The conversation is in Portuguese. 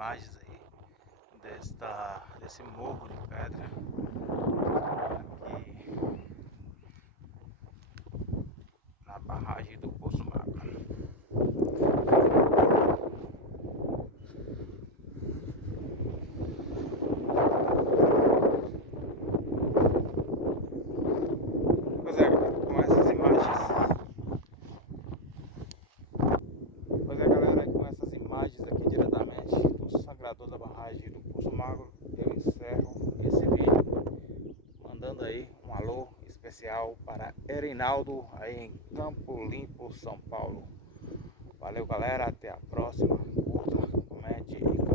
imagens aí desse morro de pedra aqui na barragem do Poço Magro. Pois é, com essas imagens. Pois é, galera, com essas imagens aqui diretamente do sangrador da barragem do Poço Magro, eu encerro esse vídeo mandando aí um alô especial para Erinaldo aí em Campo Limpo, São Paulo. Valeu, galera, até a próxima. Curta, comente e